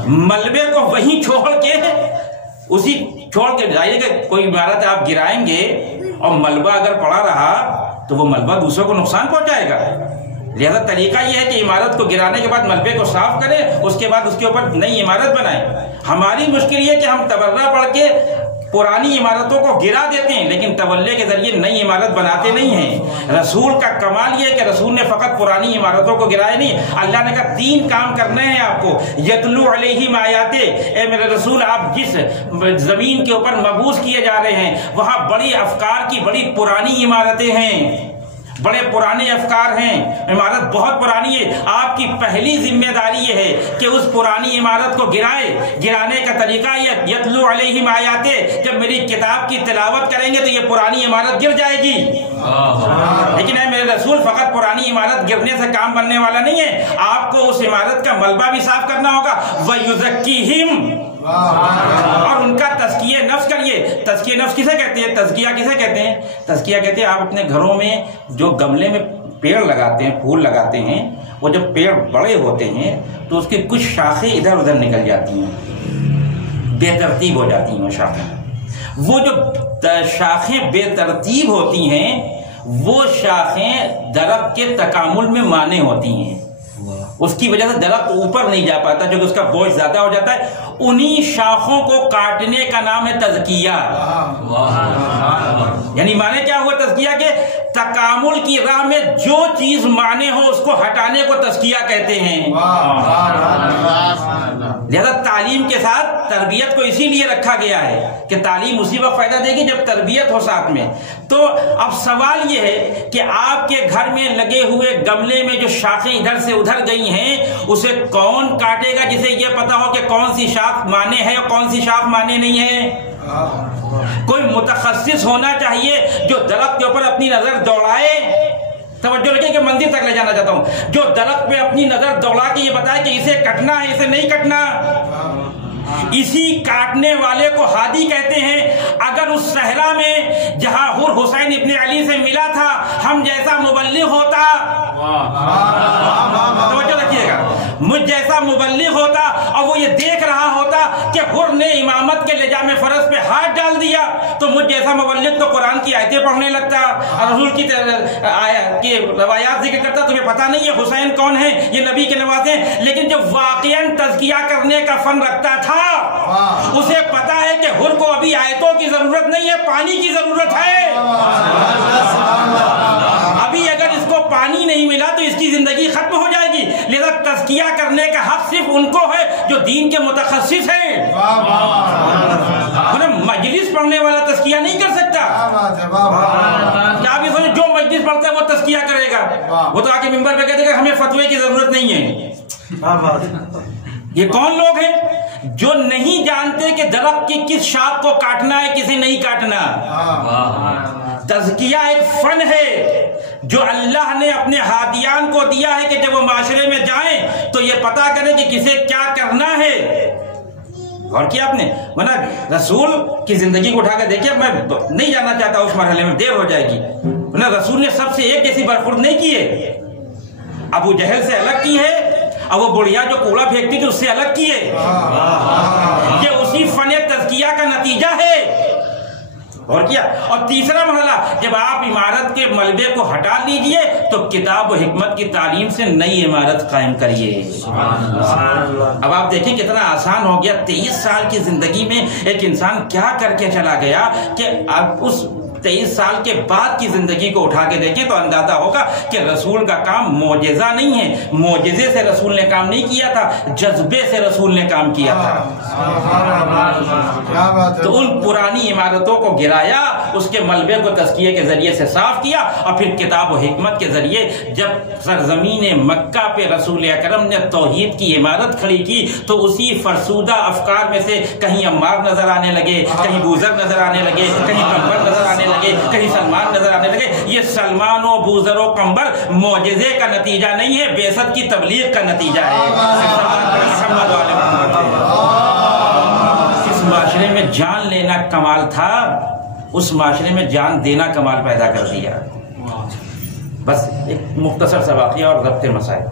ملبے کو وہیں چھوڑ کے جائیے کہ کوئی عمارت آپ گرائیں گے اور ملبہ اگر پڑا رہا تو وہ ملبہ دوسروں کو نقصان پہنچائے گا. لہذا طریقہ یہ ہے کہ عمارت کو گرانے کے بعد ملبے کو صاف کریں، اس کے بعد اس کے اوپر نئی عمارت بنائیں. ہماری مشکل یہ کہ ہم تبرہ پڑھ کے پرانی عمارتوں کو گرا دیتے ہیں لیکن تولے کے ذریعے نئی عمارت بناتے نہیں ہیں. رسول کا کمال یہ ہے کہ رسول نے فقط پرانی عمارتوں کو گرایا نہیں، اللہ نے کہا 3 کام کرنے ہیں آپ کو. یتلو علیہم آیاتہ، اے میرے رسول آپ جس زمین کے اوپر مبعوث کیے جا رہے ہیں وہاں بڑی افکار کی بڑی پرانی عمارتیں ہیں، بڑے پرانے افکار ہیں، عمارت بہت پرانی ہے. آپ کی پہلی ذمہ داری یہ ہے کہ اس پرانی عمارت کو گرانے کا طریقہ یہ یتلو علیہم آیاتہ، جب میری کتاب کی تلاوت کریں گے تو یہ پرانی عمارت گر جائے گی. لیکن اے میرے رسول فقط پرانی عمارت گرنے سے کام بننے والا نہیں ہے، آپ کو اس عمارت کا ملبہ بھی صاف کرنا ہوگا. وَيُزَكِّيهِمْ، اور ان کا تزکیہ نفس کریے. تزکیہ نفس کسے کہتے ہیں؟ تزکیہ کسے کہتے ہیں؟ تزکیہ کہتے ہیں آپ اپنے گھروں میں جو گملے میں پیڑ لگاتے ہیں، پھول لگاتے ہیں، وہ جب پیڑ بڑے ہوتے ہیں تو اس کی کچھ شاخیں ادھر ادھر نکل جاتی ہیں، بے ترتیب ہو جاتی ہیں وہ شاخیں. وہ جو شاخیں بے ترتیب ہوتی ہیں وہ شاخیں درخت کے تکامل میں مانع ہوتی ہیں، اس کی وجہ سے درخت اوپر نہیں جا پاتا کیونکہ اس کا بوجھ زیادہ ہو جاتا ہے. انہی شاخوں کو کاٹنے کا نام ہے تزکیہ. یعنی معنی کیا ہوا تزکیہ کے؟ تکامل کی راہ میں جو چیز مانع ہو اس کو ہٹانے کو تزکیہ کہتے ہیں. لہذا تعلیم کے ساتھ تربیت کو اسی لیے رکھا گیا ہے کہ تعلیم اسی وقت فائدہ دے گی جب تربیت ہو ساتھ میں. تو اب سوال یہ ہے کہ آپ کے گھر میں لگے ہوئے گملے میں جو شاخیں ادھر سے ادھر گئی ہیں اسے کون کاٹے گا جسے یہ پتا ہو کہ کون سی شاخ مانے ہے اور کون سی شاخ مانے نہیں ہے؟ کوئی متخصص ہونا چاہیے جو درخت کے اوپر اپنی نظر دوڑائے. توجہ رکھیں کہ منزل تک لے جانا چاہتا ہوں. جو درخت پہ اپنی نظر دوڑا کے یہ بتائے کہ اسے کٹنا ہے اسے نہیں کٹنا. اسی کاٹنے والے کو ہادی کہتے ہیں. اگر اس صحرا میں جہاں حور حسین ابن علی سے ملا تھا ہم جیسا مبلغ ہوتا, توجہ رکھیے گا, مجھ جیسا مبلغ ہوتا اور وہ یہ دیکھ رہا ہوتا کہ حر نے امامت کے لجام فرض پہ ہاتھ ڈال دیا تو مجھ جیسا مبلغ تو قرآن کی آیتیں پڑھنے لگتا اور رسول کی روایات ذکر کرتا. تمہیں پتہ نہیں یہ حسین کون ہے, یہ نبی کے نواسے ہیں. لیکن جو واقعاً تزکیہ کرنے کا فن رکھتا تھا اسے پتا ہے کہ حر کو ابھی آیتوں کی ضرورت نہیں ہے, پانی کی ضرورت ہے. ابھی اگر اس کو پانی نہیں ملا تو اس کی زندگی ختم ہو جائے گی. لہذا تزکیہ کرنے کا حق صرف ان کو ہے جو دین کے متخصص ہیں. مجلس پڑھنے والا تزکیہ نہیں کر سکتا. کیا آپ یہ سمجھیں جو مجلس پڑھتا ہے وہ تزکیہ کرے گا؟ وہ تو آ کے ممبر پہ کہتے ہیں کہ ہمیں فتوے کی ضرورت نہیں ہے. یہ کون لوگ ہیں جو نہیں جانتے کہ درخت کی کس شاخ کو کاٹنا ہے کسے نہیں کاٹنا؟ تزکیہ ایک فن ہے جو اللہ نے اپنے ہادیان کو دیا ہے کہ جب وہ معاشرے میں جائیں تو یہ پتا کریں کہ کسے کیا کرنا ہے. اور کیا آپ نے ورنہ رسول کی زندگی کو اٹھا کے دیکھیں, میں نہیں جانا چاہتا اس مرحلے میں, دیر ہو جائے گی. ورنہ رسول نے سب سے ایک جیسی برخورد نہیں کی ہے. ابو جہل سے الگ کی ہے اور وہ بڑھیا جو کوڑا پھینکتی تھی اس سے الگ کی ہے. یہ اسی فن تزکیہ کا نتیجہ ہے. اور کیا. اور تیسرا مرحلہ, جب آپ عمارت کے ملبے کو ہٹا لیجئے تو کتاب و حکمت کی تعلیم سے نئی عمارت قائم کریے. اب آپ دیکھیں کتنا آسان ہو گیا. 23 سال کی زندگی میں ایک انسان کیا کر کے چلا گیا کہ اب اس 23 سال کے بعد کی زندگی کو اٹھا کے دیکھیں تو اندازہ ہوگا کہ رسول کا کام معجزہ نہیں ہے. معجزے سے رسول نے کام نہیں کیا تھا, جذبے سے رسول نے کام کیا تھا. تو ان پرانی عمارتوں کو گرایا, اس کے ملبے کو تزکیے کے ذریعے سے صاف کیا, اور پھر کتاب و حکمت کے ذریعے جب سرزمین مکہ پہ رسول اکرم نے توحید کی عمارت کھڑی کی تو اسی فرسودہ افکار میں سے کہیں عمار نظر آنے لگے, کہیں بوزر نظر آنے لگے, کہیں کمبر نظر آنے لگے, کہیں سلمان نظر آنے لگے. یہ سلمان و بوزر و کمبر معجزے کا نتیجہ نہیں ہے, بعثت کی تبلیغ کا نتیجہ ہے. اس معاشرے میں جان لینا کمال تھا, اس معاشرے میں جان دینا کمال پیدا کر دیا. بس ایک مختصر سا واقعہ اور ضبط مسائل.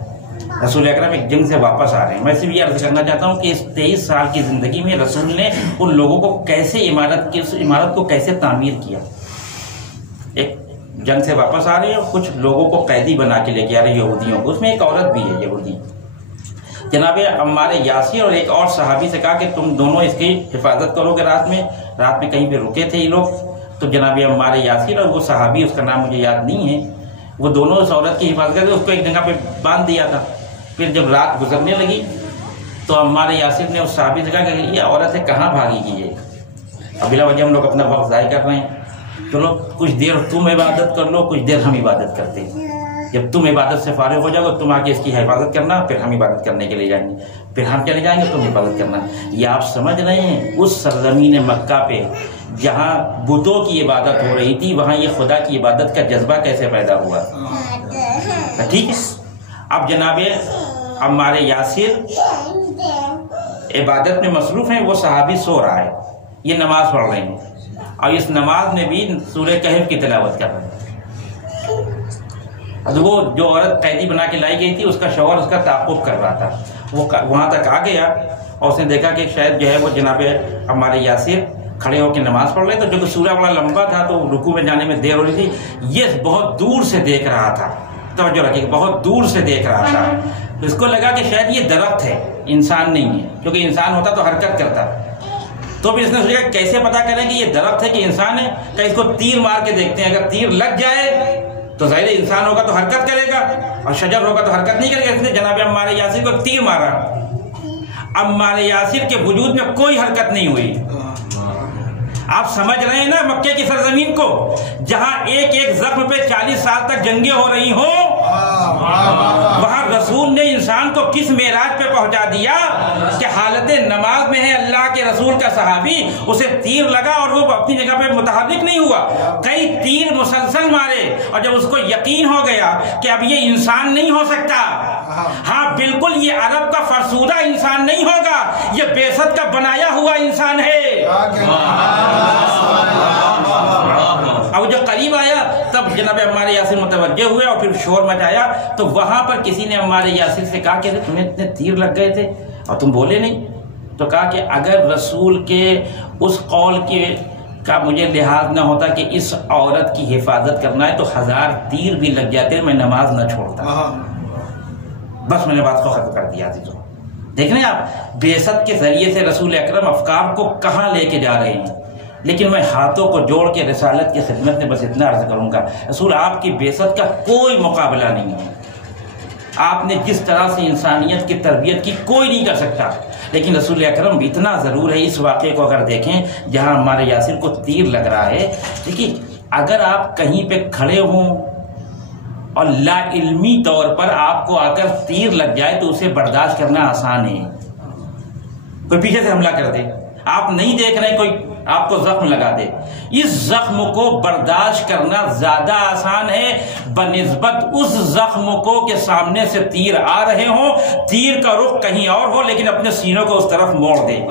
رسول اکرم ایک جنگ سے واپس آ رہے ہیں. میں صرف یہ عرض کرنا چاہتا ہوں کہ اس 23 سال کی زندگی میں رسول نے ان لوگوں کو کیسے عمارت کو کیسے تعمیر کیا. ایک جنگ سے واپس آ رہے ہیں اور کچھ لوگوں کو قیدی بنا کے لے کے آ رہے ہیں یہودیوں کو. اس میں ایک عورت بھی ہے یہودی. جناب عمار یاسر اور ایک اور صحابی سے کہا کہ تم دونوں اس کی حفاظت کرو گے. رات میں کہیں پہ رکے تھے یہ لوگ. تو جناب عمار یاسر اور وہ صحابی, اس کا نام مجھے یاد نہیں ہے, وہ دونوں اس عورت کی حفاظت کرتے, اس کو ایک جگہ پہ باندھ دیا تھا. پھر جب رات گزرنے لگی تو عمار یاسر نے اس صحابی سے کہا کہ یہ عورت ہے کہاں بھاگی گئی ہے, اب بلا وجہ ہم لوگ اپنا وقت ضائع کر رہے ہیں, چلو کچھ دیر تم عبادت کر لو, کچھ دیر ہم عبادت کرتے ہیں. جب تم عبادت سے فارغ ہو جاؤ گے تم آ کے اس کی حفاظت کرنا, پھر ہم عبادت کرنے کے لیے جائیں گے, پھر ہم چلے جائیں گے تم حفاظت کرنا. یہ آپ سمجھ رہے ہیں اس سرزمین مکہ پہ جہاں بتوں کی عبادت ہو رہی تھی وہاں یہ خدا کی عبادت کا جذبہ کیسے پیدا ہوا. ٹھیک ہے. اب جناب عمار یاسر عبادت میں مصروف ہیں, وہ صحابی سو رہا ہے, یہ نماز پڑھ رہے ہیں اور اس نماز میں بھی سورہ کہف کی تلاوت کر رہے ہیں. وہ جو عورت قیدی بنا کے لائی گئی تھی اس کا شوہر اس کا تعاقب کر رہا تھا. وہ وہاں تک آ گیا اور اس نے دیکھا کہ شاید جو ہے وہ جناب عمار یاسر کھڑے ہو کے نماز پڑھ رہے. تو جو کہ سورہ بڑا لمبا تھا تو رکوع میں جانے میں دیر ہو رہی تھی. یہ بہت دور سے دیکھ رہا تھا, توجہ رکھیے, بہت دور سے دیکھ رہا تھا. اس کو لگا کہ شاید یہ درخت ہے, انسان نہیں ہے, کیونکہ انسان ہوتا تو حرکت کرتا. تو پھر اس نے سوچا کیسے پتا کریں کہ یہ درخت ہے کہ انسان ہے, کہ اس کو تیر مار کے دیکھتے ہیں, اگر تیر لگ جائے تو ظاہر انسان ہوگا تو حرکت کرے گا اور شجر ہوگا تو حرکت نہیں کرے گا. اس نے جناب عمار یاسر کو تیر مارا. عمار یاسر کے وجود میں کوئی حرکت نہیں ہوئی. آپ سمجھ رہے ہیں نا مکے کی سرزمین کو جہاں ایک ایک زخم پہ 40 سال تک جنگیں ہو رہی ہوں، وہاں رسول نے انسان کو کس معراج پہ پہنچا دیا کہ حالت نماز میں ہے اللہ کے رسول کا صحابی، اسے تیر لگا اور وہ اپنی جگہ پہ متحرک نہیں ہوا، کئی تیر مسلسل مارے، اور جب اس کو یقین ہو گیا کہ اب یہ انسان نہیں ہو سکتا، ہاں بالکل یہ عرب کا فرسودہ انسان نہیں ہوگا، یہ بعثت کا بنایا ہوا انسان ہے. اب جو قریب آیا تب جناب عمار یاسر متوجہ ہوئے اور پھر شور مچایا، تو وہاں پر کسی نے عمار یاسر سے کہا کہ تمہیں اتنے تیر لگ گئے تھے اور تم بولے نہیں. تو کہا کہ اگر رسول کے اس قول کا مجھے لحاظ نہ ہوتا کہ اس عورت کی حفاظت کرنا ہے تو 1000 تیر بھی لگ جاتے میں نماز نہ چھوڑتا. بس میں نے بات کو ختم کر دیا تھی. تو دیکھ رہے ہیں آپ بعثت کے ذریعے سے رسول اکرم افکار کو کہاں لے کے جا رہے ہیں. لیکن میں ہاتھوں کو جوڑ کے رسالت کی خدمت میں بس اتنا عرض کروں گا، رسول آپ کی بعثت کا کوئی مقابلہ نہیں ہے. آپ نے جس طرح سے انسانیت کی تربیت کی کوئی نہیں کر سکتا. لیکن رسول اکرم اتنا ضرور ہے، اس واقعے کو اگر دیکھیں جہاں ہمارے یاسر کو تیر لگ رہا ہے، دیکھیے اگر آپ کہیں پہ کھڑے ہوں اور لا علمی طور پر آپ کو آ کر تیر لگ جائے تو اسے برداشت کرنا آسان ہے. کوئی پیچھے سے حملہ کر دے، آپ نہیں دیکھ رہے کوئی آپ کو زخم لگا دے، اس زخم کو برداشت کرنا زیادہ آسان ہے بنسبت اس زخم کو کہ سامنے سے تیر آ رہے ہوں، تیر کا رخ کہیں اور ہو لیکن اپنے سینوں کو اس طرف موڑ دے.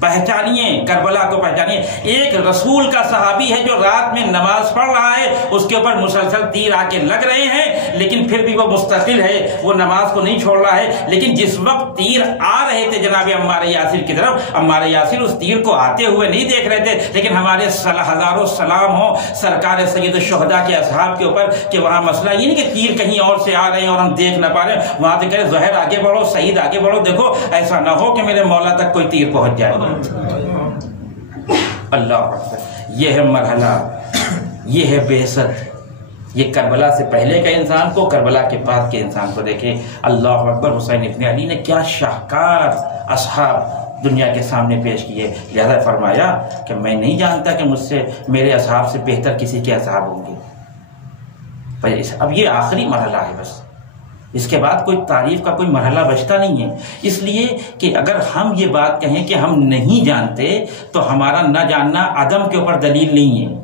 پہچانیے کربلا کو پہچانیے. ایک رسول کا صحابی ہے جو رات میں نماز پڑھ رہا ہے، اس کے اوپر مسلسل تیر آ کے لگ رہے ہیں لیکن پھر بھی وہ مستقل ہے، وہ نماز کو نہیں چھوڑ رہا ہے. لیکن جس وقت تیر آ رہے تھے جناب عمار یاسر کی طرف، عمار یاسر اس تیر کو آتے ہوئے نہیں دیکھ رہے تھے. لیکن ہمارے ہزاروں سلام ہوں سرکار سید الشہداء کے اصحاب کے اوپر کہ وہاں مسئلہ یہ نہیں کہ تیر کہیں اور سے آ رہے ہیں اور ہم دیکھ نہ پا رہے ہیں، وہاں سے کہے زہر آگے بڑھو، سعید آگے بڑھو، دیکھو ایسا نہ ہو کہ میرے مولا تک کوئی تیر پہنچ جائے. اللہ اکبر. یہ ہے مرحلہ، یہ ہے بعثت. یہ کربلا سے پہلے کا انسان کو، کربلا کے بعد کے انسان کو دیکھیں. اللہ اکبر. حسین ابن علی نے کیا شاہکار اصحاب دنیا کے سامنے پیش کیے. لہذا فرمایا کہ میں نہیں جانتا کہ مجھ سے میرے اصحاب سے بہتر کسی کے اصحاب ہوں گے. اب یہ آخری مرحلہ ہے، بس اس کے بعد کوئی تعریف کا کوئی مرحلہ بچتا نہیں ہے. اس لیے کہ اگر ہم یہ بات کہیں کہ ہم نہیں جانتے تو ہمارا نہ جاننا عدم کے اوپر دلیل نہیں ہے.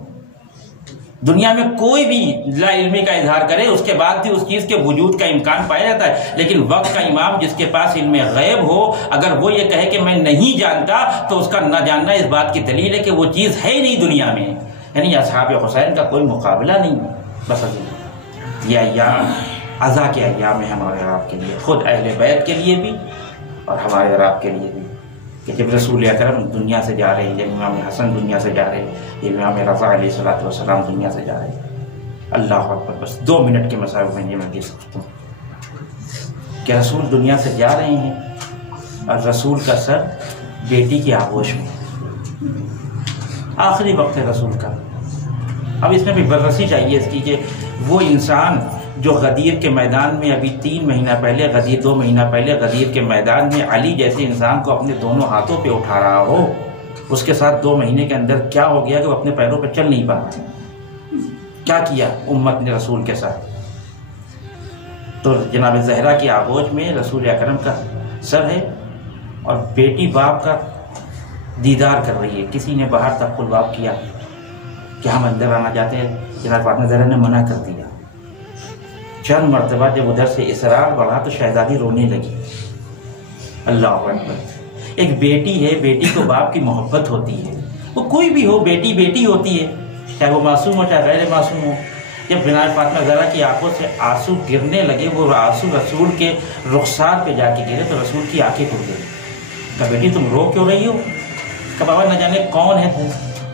دنیا میں کوئی بھی لا علمی کا اظہار کرے اس کے بعد بھی اس چیز کے وجود کا امکان پایا جاتا ہے. لیکن وقت کا امام جس کے پاس علم غیب ہو، اگر وہ یہ کہے کہ میں نہیں جانتا تو اس کا نہ جاننا اس بات کی دلیل ہے کہ وہ چیز ہے ہی نہیں دنیا میں. یعنی اصحاب حسین کا کوئی مقابلہ نہیں ہے. بس یہ ایام عزا کے ایام میں ہمارے آپ کے لیے، خود اہل بیت کے لیے بھی اور ہمارے رب کے لیے بھی، کہ جب رسول اکرم دنیا سے جا رہے ہیں، جب امام حسن دنیا سے جا رہے ہیں، جب امام رضا علیہ السلام دنیا سے جا رہے ہیں. اللہ اکبر. بس 2 منٹ کے مسائل میں یہ میں دے سکتا ہوں کہ رسول دنیا سے جا رہے ہیں اور رسول کا سر بیٹی کی آغوش میں. آخری وقت ہے رسول کا. اب اس میں بھی بررسی چاہیے اس کی کہ وہ انسان جو غدیر کے میدان میں ابھی 3 مہینہ پہلے، 2 مہینہ پہلے غدیر کے میدان میں علی جیسے انسان کو اپنے دونوں ہاتھوں پہ اٹھا رہا ہو، اس کے ساتھ 2 مہینے کے اندر کیا ہو گیا کہ وہ اپنے پیروں پہ چل نہیں پا رہا. کیا کیا امت نے رسول کے ساتھ؟ تو جناب زہرا کی آغوش میں رسول اکرم کا سر ہے اور بیٹی باپ کا دیدار کر رہی ہے. کسی نے باہر تک الباب کیا کہ ہم اندر آنا چاہتے ہیں، جناب فاطمہ زہرا نے منع کر دیا. چند مرتبہ جب ادھر سے اصرار بڑھا تو شہزادی رونے لگی. اللہ اکبر. ایک بیٹی ہے، بیٹی کو باپ کی محبت ہوتی ہے، وہ کوئی بھی ہو، بیٹی بیٹی ہوتی ہے، چاہے وہ معصوم ہو چاہے غیر معصوم ہو. جب جناب فاطمہ زہرا کی آنکھوں سے آنسو گرنے لگے، وہ آنسو رسول کے رخسار پہ جا کے گرے تو رسول کی آنکھیں ٹوٹ گئی. کہا بیٹی تم رو کیوں رہی ہو؟ کہا بابا نہ جانے کون ہے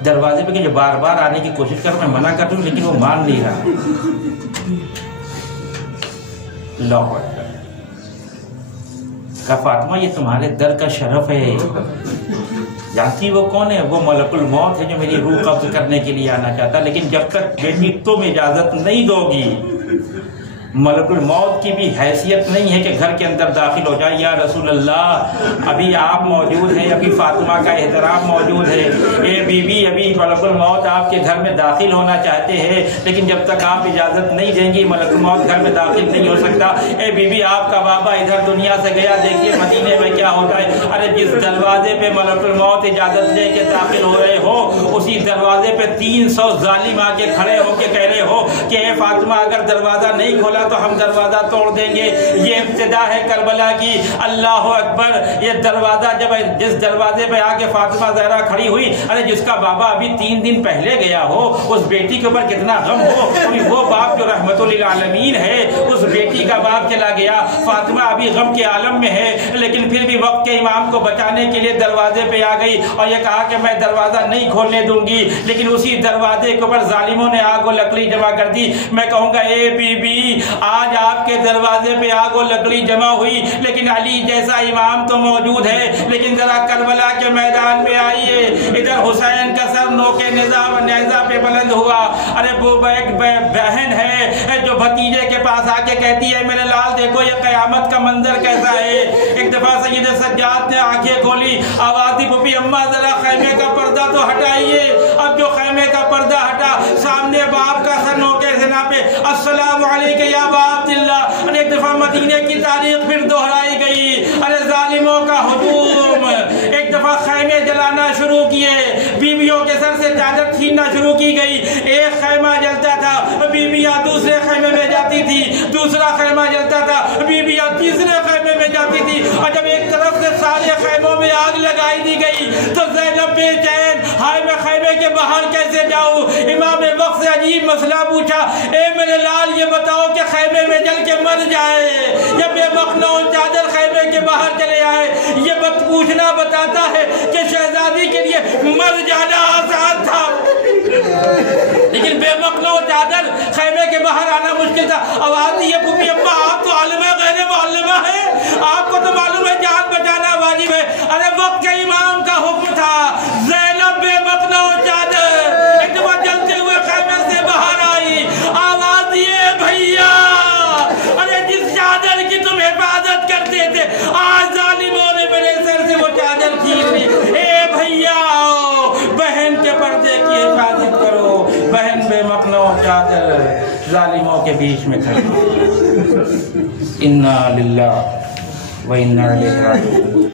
دروازے پہ کہ جو بار بار آنے کی کوشش کر، میں منع کر دوں لیکن وہ مان نہیں رہا. اللہ اکبر. کہا فاطمہ یہ تمہارے در کا شرف ہے. جانتی وہ کون ہے؟ وہ ملک الموت ہے جو میری روح قبض کرنے کے لیے آنا چاہتا، لیکن جب تک بیٹی تم اجازت نہیں دو گی ملک الموت کی بھی حیثیت نہیں ہے کہ گھر کے اندر داخل ہو جائے. یا رسول اللہ ابھی آپ موجود ہیں, ابھی فاطمہ کا احترام موجود ہے, اے بی بی ابھی ملک الموت آپ کے گھر میں داخل ہونا چاہتے ہیں, لیکن جب تک آپ اجازت نہیں دیں گی ملک الموت گھر میں داخل نہیں ہو سکتا. اے بی بی آپ کا بابا ادھر دنیا سے گیا, دیکھیے مدینے میں کیا ہوتا ہے. ارے جس دروازے پہ ملک الموت اجازت دے کے داخل ہو رہے ہو اسی دروازے پہ 300 ظالم آ کے کھڑے ہو کے کہہ رہے ہو کہ اے فاطمہ اگر دروازہ نہیں کھولا تو ہم دروازہ توڑ دیں گے. یہ ابتدا ہے کربلا کی. اللہ اکبر. یہ دروازہ جب جس دروازے پہ آ کے فاطمہ زہرا کھڑی ہوئی, ارے جس کا بابا ابھی 3 دن پہلے گیا ہو اس بیٹی کے اوپر کتنا غم ہو. وہ باپ جو رحمت للعالمین ہے اس بیٹی کا باپ چلا گیا. فاطمہ ابھی غم کے عالم میں ہے, لیکن پھر بھی وقت کے امام کو بچانے کے لیے دروازے پہ آ گئی اور یہ کہا کہ میں دروازہ نہیں کھولنے دوں گی. لیکن اسی دروازے کے اوپر ظالموں نے آگ و لکڑی جمع کر دی. میں کہوں گا اے بی بی آج آپ کے دروازے پہ آگ و لکڑی جمع ہوئی, لیکن علی جیسا امام تو موجود ہے. لیکن ذرا کربلا کے میدان میں آئیے, ادھر حسین کا سر نوکے نیزہ پہ بلند ہوا. ارے وہ ایک بہن ہے جو بھتیجے کے پاس آ کے کہتی ہے میرے لال دیکھو یہ قیامت کا منظر کیسا ہے. ایک دفعہ سید سجاد نے آنکھیں کھولی, آواز دی پھوپھی اماں ذرا خیمے کا پردہ تو ہٹائیے. اب جو خیمے کا پردہ ہٹا, سامنے باپ کا سر نوکے زنا پہ, السلام علیکم یا ابا عبداللہ. ارے ایک دفعہ مدینے کی تاریخ پھر دہرائی گئی. ارے ظالموں کا ہجوم. ایک دفعہ خیمے جلانا شروع کیے, بیویوں کے سر سے چادر چھیننا شروع کی گئی. ایک خیمہ جلتا تھا, بیویاں دوسرے خیمے میں جاتی تھی. دوسرا خیمہ جلتا تھا, بیویاں تیسرے خیمے میں جاتی تھی. اور جب ایک طرف سے سارے خیموں میں آگ لگائی دی گئی تو زینب بے چین, ہائے میں خیمے کے باہر کیسے جاؤں. امام وقت سے عجیب مسئلہ پوچھا, اے میرے لال یہ بتاؤ کہ خیمے میں جل کے مر جائے یا بے مخنو چادر خیمے کے باہر چلے آئے. یہ پوچھنا بتاتا ہے کہ شہزادی کے لیے مر جانا آسان تھا, لیکن بے مخنو چادر خیمے کے باہر آنا مشکل تھا. آواز دی پھوپھی ابا آپ تو عالمہ غیر معلمہ ہے, آپ کو تو معلوم ہے جان بچانا واجب ہے. ارے وقت کے امام کا حکم تھا, زینب بے مخنو چادر ایک دفعہ جلتے ہوئے خیمے سے باہر آئی. آواز دیے بھیا, ارے جس چادر کی تم حفاظت کرتے تھے آج ظالموں نے میرے سر سے وہ چادر چھین لی. اے بھیا بہن کے پردے کی حفاظت کرو. بہن بے مخنو چادر ظالموں کے بیچ میں کھڑی. انا للہ و انا الیہ راجعون.